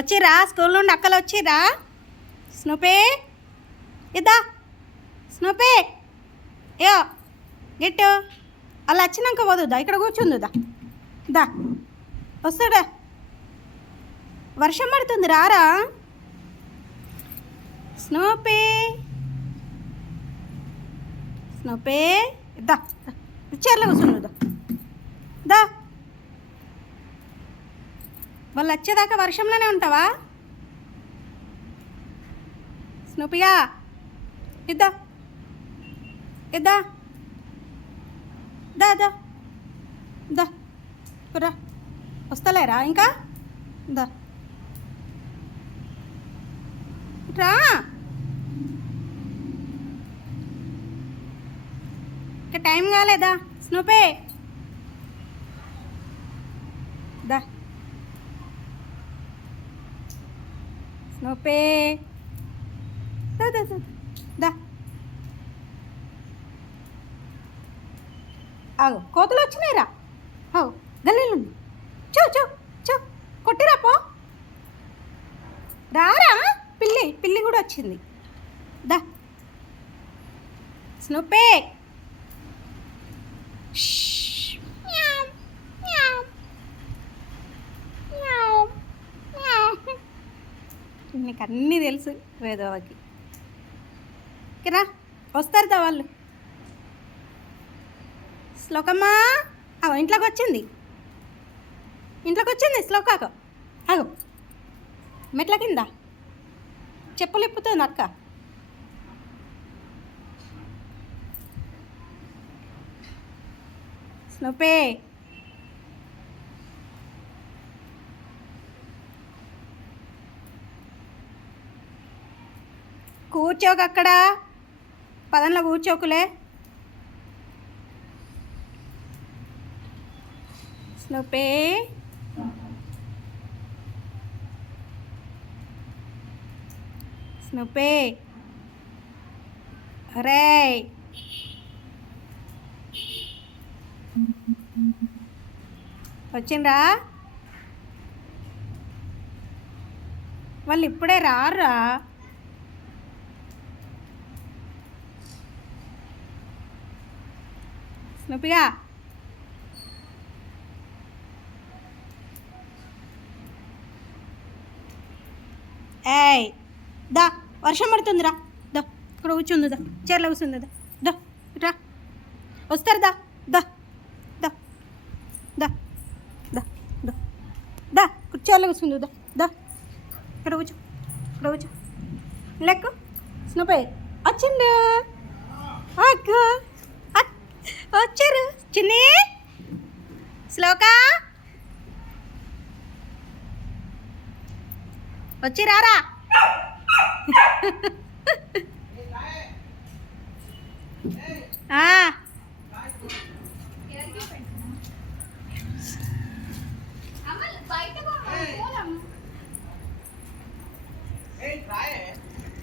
వచ్చిరా స్కూల్ నుండి అక్కలు వచ్చిరా? స్నూపీ ఇద్దా, స్నూపీ యో గిట్టు అలా వచ్చినాక వదుదా, ఇక్కడ కూర్చుందుదా, దా వస్తాడా? వర్షం పడుతుంది రారా? స్నూపీ స్నూపీ దా, చీరలో కూర్చుందుదా, దా. వాళ్ళు వచ్చేదాకా వర్షంలోనే ఉంటావా? స్నూపియా ఇద్దా, ఇద్దా, దా దా దా కుర్రా, వస్తలేరా ఇంకా? దా రా, ఇంకా టైం కాలేదా? స్నూపే దా, స్నూపే దా దా దా దా. ఆగు, కోతులు వచ్చినాయిరా. అవు గల్లీలు చూ చూ చూ కొట్టిరా పో. రారా, పిల్లి పిల్లి కూడా వచ్చింది. దా స్నూపే నీకు అన్నీ తెలుసు వేదవకి. రా వస్తారుదా వాళ్ళు. శ్లోకమ్మా అవు ఇంట్లోకి వచ్చింది, ఇంట్లోకి వచ్చింది శ్లోకాకు. అగు మెట్ల కింద చెప్పులు ఇప్పుతుంది అక్క. స్నూపే కూర్చోక అక్కడ పదంలో కూర్చోకులే. స్నూపే స్నూపే అరే వచ్చిండ్రా వాళ్ళు, ఇప్పుడే రారా. స్నూపిగా ఏయ్ దా, వర్షం పడుతుందిరా. దా ఇక్కడ కూర్చుంది, దా చీరలో కూర్చుంది, దా దా రా వస్తారు. దా దా దా దా దా దా దా చీరలో కూర్చుంది, దా దా ఇక్కడ కూర్చో, ఇక్కడ కూర్చో లెక్కు. స్నూపే వచ్చిండు, అక్క వచ్చారు చిన్ని. శ్లోక వచ్చి రారా.